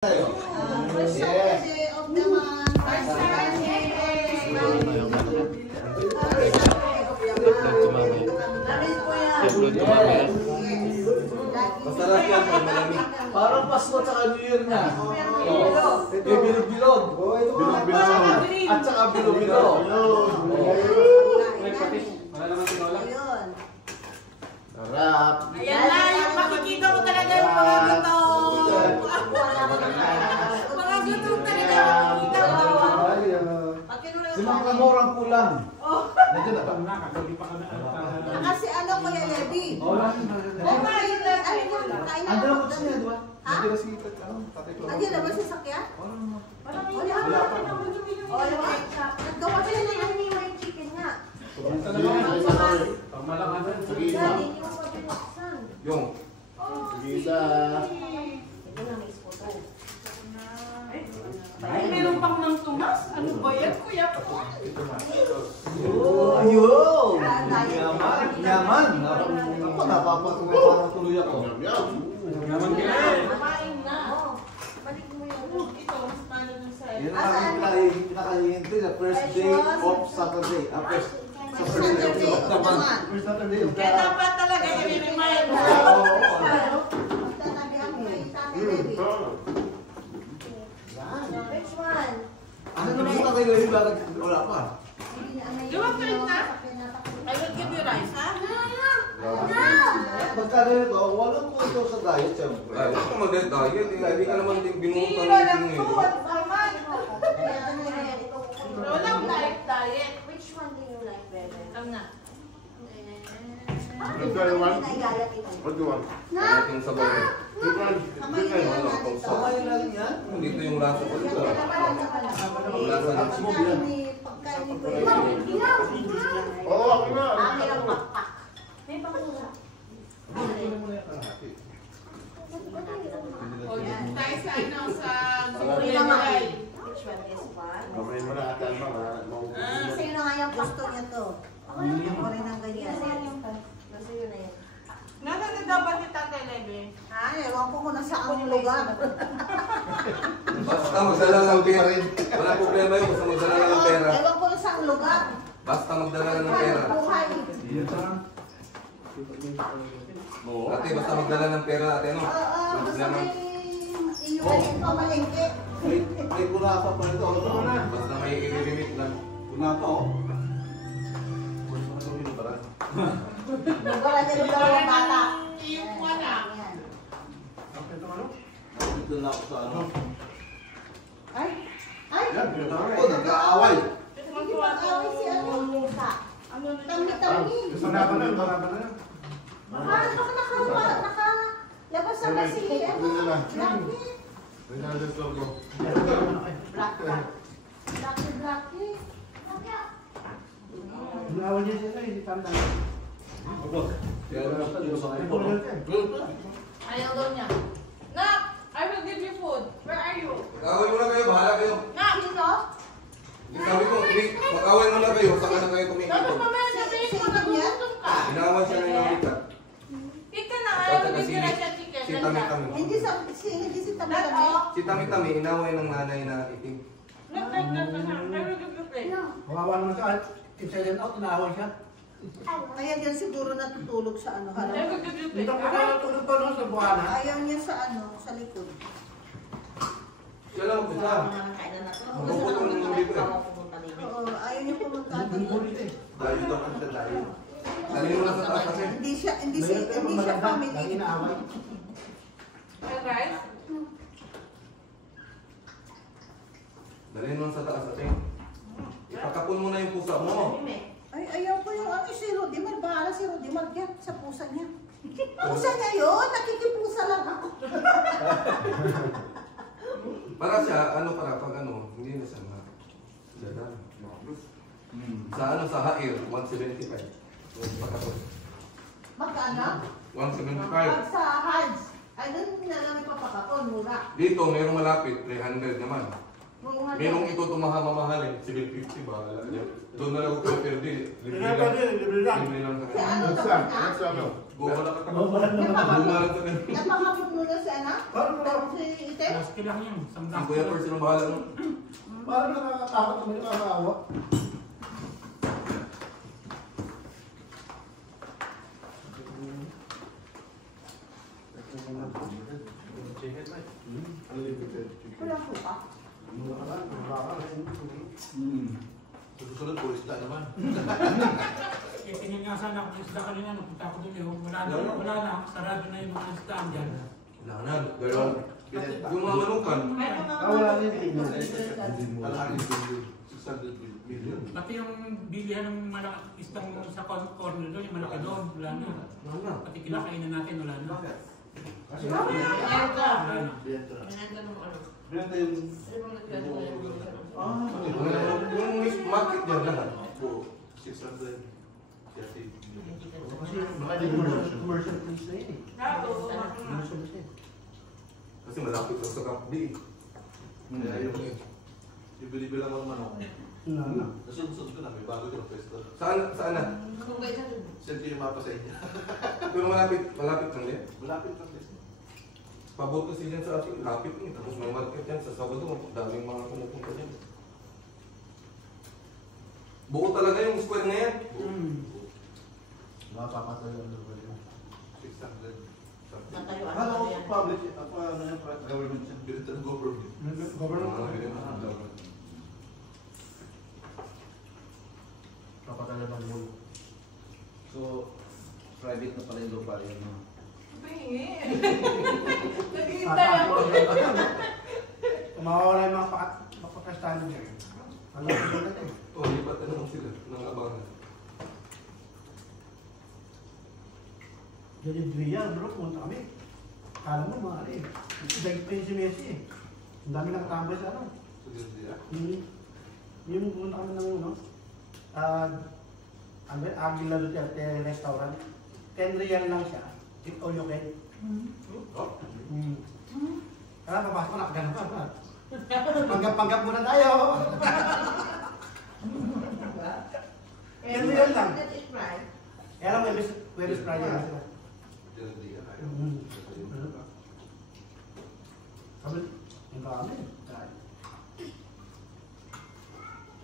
First Saturday of the month. First Saturday. Masarap yan, malamig. Parang Pasko at saka New Year na. Bilog-bilog. At saka bilog-bilog. Sarap. Ayan na, yung makikita ko talaga yung mga gutom. Mga gutom talaga yung makikita ko. Limang kamorang kulang. Nandiyan na ba? Kasi ano ko yung Levi? Andiyan mo siya, di ba? Nandiyan na ba si Sakya? Wala pa. Naggawa sila ng anime chicken nga. Yung. Gisa. Ay, meron pang nang tumas. Ano ba yan, kuya? Ayun! Yaman! Yaman! Ako, napapatuloy parang tuloy ako. Yaman ka na! Kumain na. Balik mo yun. Ito, mas malo dun sa... Yan ang pinakahihintay na first day of Saturday. Sa first day of the month. First Saturday of the Kaya dapat talaga i-remind mo. Which one? Ano naman ka kayo yung bakit wala pa? Luwag ka rin na. I will give you rice, ha? Pagkano ito, walang po ito sa diet siyempre. Ay, huwag ka mag-diet. Hindi ka naman binutan Zero lang ng po. Aman. Walang diet. Which one do you like better? Alam na. What do you want? Ano yung sabaw niya? Sabay lang yan. Dito yung lasa ko dito. Yung lasa ng chicken. Oo, ako na. May bakula. O, yan tayo sa ano, sa Which one is fun? Mamay mo na ata ang mga. Sino nga yung gusto niya to? Ako rin ang ganyan. Gusto yun na yun. Nasaan daw ba si Tatay Lebe? Ewan ko kung nasaan lugar. Basta magdala ng pera. Wala problema yun. Basta magdala ng pera. Ewan ko nasaan lugar. Basta magdala ng pera. Buhay. Ate, basta magdala ng pera. Ate, ano? Basta may iuwanin pa malengke. May kunapa pa ito. Basta may i-limit lang. Kunapa oh. Wala niya yung dalawang bata. Yung wala. Yan. Dito na ako sa ano. Ay! Ay! Ako, nag-aaway. Hindi mag-away si ano? Tami-tami. Bakit nakalabas na ba si ano? Blackie. Inawan niya siya hindi tanda. Ayaw daw niya. Nak! I will give you food. Where are you? Mag-away muna kayo. Bahala kayo. Nak! Sino? Sabi ko, mag-away muna kayo. Saka na kayo Dapat kumikito. mamaya sabihin mo na gutom ka. Inawan siya ng Amerika. Ika na, I will give you rice and chicken. Si Tami-Tami. Hindi si Nak, Tami-Tami. oh. Si Tami-Tami, inaway ng nanay na itig. Nak, I will give you plate. Kawawa naman siya. Inside out, inaaway siya. Kaya diyan siguro natutulog sa ano. I will give you plate. Dito ka na tulog pa nun sa buwana. Ayaw niya sa ano, sa likod. Siya lang magpisa. Magpupot ng dito eh. Oo, ayaw niya pumunta doon. Dayo daw ang dayo. Dali mo na sa taas kasi. Hindi siya family. Inaaway. And rice? Dali mo sa taas ate. Ipakapon mo na yung pusa mo. Ay, ayaw ko yung ano, si Rodimar. Bahala si Rodimar yan sa pusa niya. Pusa niya yun. Nakikipusa lang ako. Para siya, ano para pag ano, hindi na siya na. Sa ano, sa hair, 175. Pakapon. Magkano? 175. Pag sa Hajj. Ay, doon na lang ipapakapon. Mura. Dito, mayroong malapit, 300 naman. Mura. Merong ito mamahalin, 750 ba? Doon na lang ako pwede. Libre lang. Libre lang. Libre lang. Si ano to? Next ano? Bumala ka Bumalag naman ako. Bumala ka na. Napakabot muna si anak? Si Ite? Last lang yan. Si Kuya Percy ang bahala nun. Parang nakakatakot naman yung kakaawa. Wala po ka. Susunod, pulis na naman. Eh, tingin nga sana ako isda kanina, napunta ako dun yun. Wala na, sarado na yung mga isda dyan. Wala na. Pero yung mga manukan, Wala rin tingnan. Alharin 600 million. Pati yung bilihan ng malaking isdang sa corner doon, yung malaki doon, wala na. wala na. Pati kinakainin natin, wala na. Kasi Wala na. Binenta yung... Yung market dyan lahat. Po, 630 kasi baka di commercial place na yun eh. Commercial place na yun. Kasi malapit lang sa Camp B. Kaya yung bilibila mo ng manok. Nasunod ko na, may bago yung pwesto. Saan na? Send ko yung mapa sa inyo. Pero malapit lang din. Malapit lang din. Pabot kasi dyan sa ating lapit niya. Tapos may market yan sa Sabado. Daming mga pumupunta dyan. Buo talaga yung square na yan. Mapapatayan na ba yun? 600 something. Natayo Ano ko public, ano yung government yan? Binenta ng government. Government. Papatayan ng mall. So, private na pala yung lupa yun. No? Naghihintay ako. Mawawala yung mga pakastano niya. Ano ba ito? O, lipat na naman sila ng abangan. Jadi Dria bro, pumunta kami. Kala mo mga ano eh. Dagit pa yung si Messi eh. Ang dami nakatambay sa ano. So, ganun din ah. Yung pumunta kami ng ano. Aguila Duterte restaurant. 10 real lang siya. Eat all you can. Oh, Kaya papasok ko nakagana pa. Panggap-panggap muna tayo. 10 real lang. That is right. Kaya lang Webis Friday na sila. Ganun din ah. Sabi, yung kami.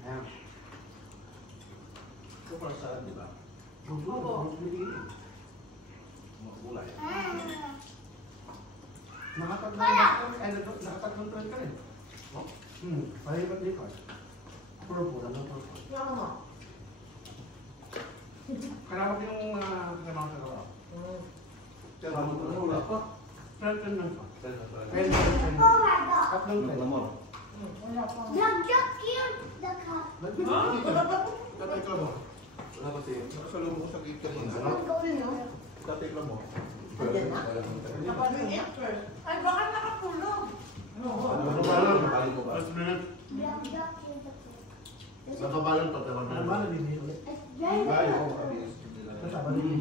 Ayan. So, para saan, di ba? Opo. Mga kulay. Nakatatlong trend ka rin. Palipat dito. Purple, ano purple? Yung mo. Karama ko yung kasama sa kawa. Kaya ano wala pa? Trend lang pa. Saan na pala? Trend. Tatlong trend. Lamor. Wala pa. Tatay ka mo. wala kasi. Nakasalubong ko sa gate kanina. Ano gawin nyo? Tatay ka mo. Andyan na? Napano yung actor? Ay, baka nakakulong. Ano ba lang? Nakali mo ba? Nakabalan pa talaga. Ano ba na din ulit? Ay, oo. Kasama din.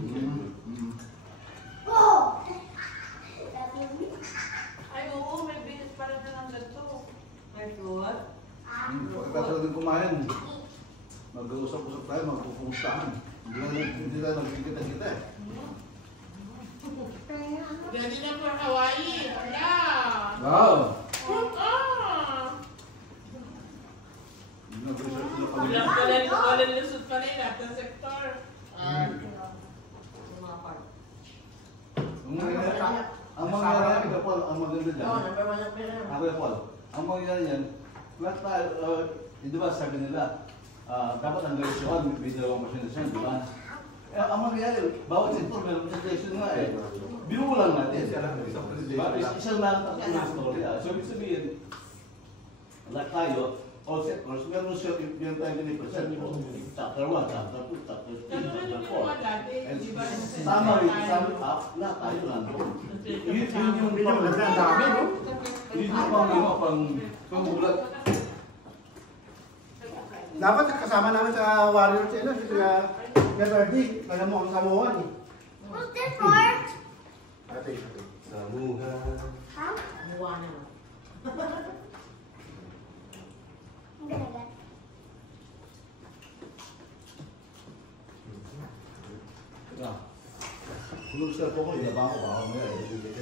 Ay, oo, may bilis pala na ng ganito. May floor. Pagkatapos din kumain, mag-uusap-usap tayo, magpupuntahan. Hindi na nagkikita-kita eh. Dali na for Hawaii. Wala. Wow! Ah! Nag-research na kami. Walang lusot pa rin lahat ng sektor. Yung mga part. Ang mangyayari, Paul, ang maganda dyan. Oo, number 1 na pera naman. Ako yung Paul, ang mangyayari yan, lahat tayo, di ba sabi nila, dapat ang gaisyon, may dalawang presentasyon, di ba? Ang mangyayari, bawat sektor may presentasyon nga eh. Binuo lang natin. Isang lang ang story. So, ibig sabihin, lahat tayo, all sectors, meron siya yung tayo pinipresent. Chapter 1, chapter 2, chapter 3, Ganun rin chapter yung mga 4. dati. Di ba? Summary, sum up, lahat tayo nandun. Yun yung Ang dami, no? yun yung pang-ulat. Dapat kasama namin sa Warrior Channel. Kasi nga Verdi, alam mo ang samuhan eh. Samuhan. Buwa na. Tulog sa po ko, yabang ko, baka mo yan.